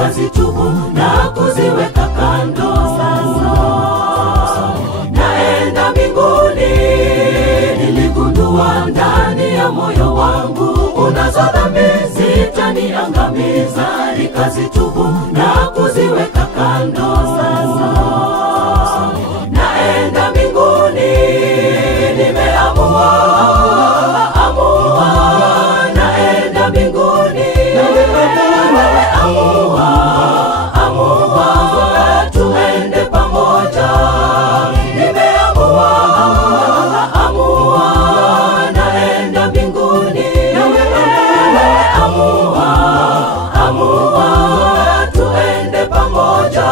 nikazitubu na kuziweka kando. Naenda mbinguni, niligundua ndani ya moyo wangu unazo dhambi zitaniangamiza, nikazitubu na kuziweka kando. Naenda mbinguni, nimeamua, naenda mbinguni, amua, tuende pamoja. Nimeamua, naenda mbinguni, amua, tuende pamoja.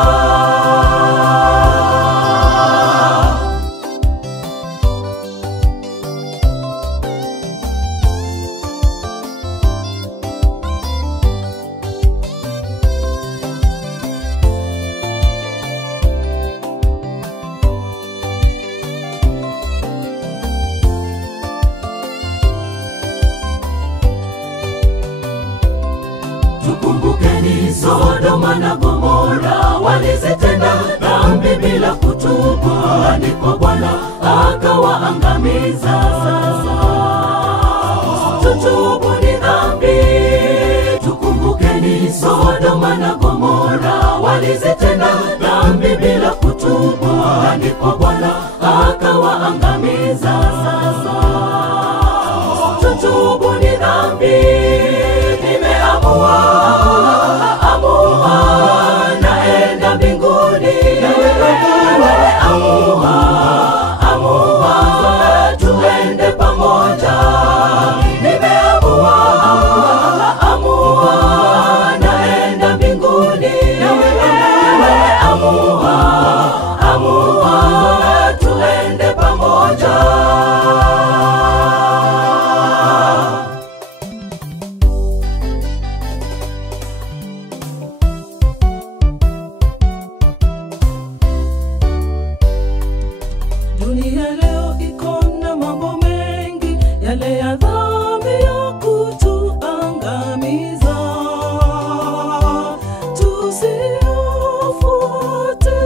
Tukumbukeni Sodoma na Gomora, walizitenda dhambi bila kutubu, ndipo Bwana akawaangamiza. Tutubuni dhambi. Tukumbukeni Sodoma na Gomora, walizitenda dhambi bila kutubu, ndipo Bwana akawaangamiza. Tutubuni dhambi. Nimeamua, naenda mbinguni, amua, tuende pamoja. Nimeamua, naenda mbinguni, amua, tuende pamoja. Dunia leo iko na mambo mengi, yale ya dhambi ya kutuangamiza. Tusiyafuate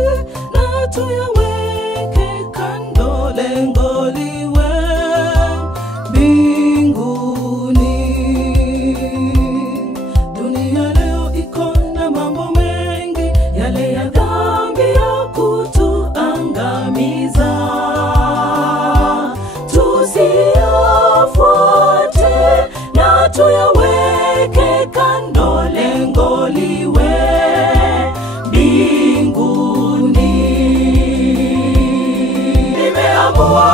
na tuyaweke kando, lengo liwe mbinguni. Dunia leo iko na mambo mengi, yale ya dhambi ya kutuangamiza. Tusiyafuate na tuyaweke kando, lengo liwe mbinguni. Nimeamua,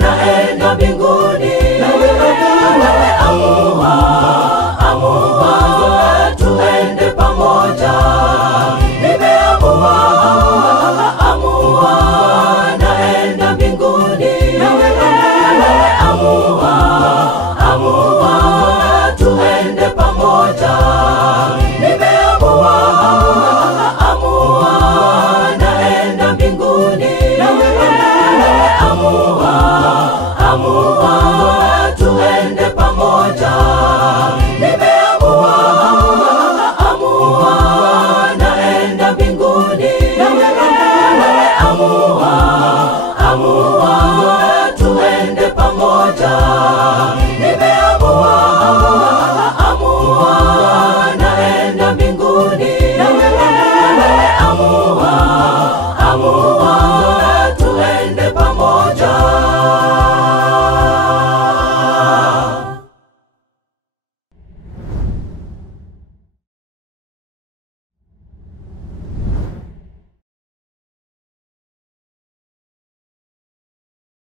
naenda mbinguni, amua, tuende pamoja. Nimeamua, naenda mbinguni, amua, tuende pamoja. Nimeamua, naenda mbinguni, amua, tuende pamoja. Nimeamua, naenda mbinguni, amua,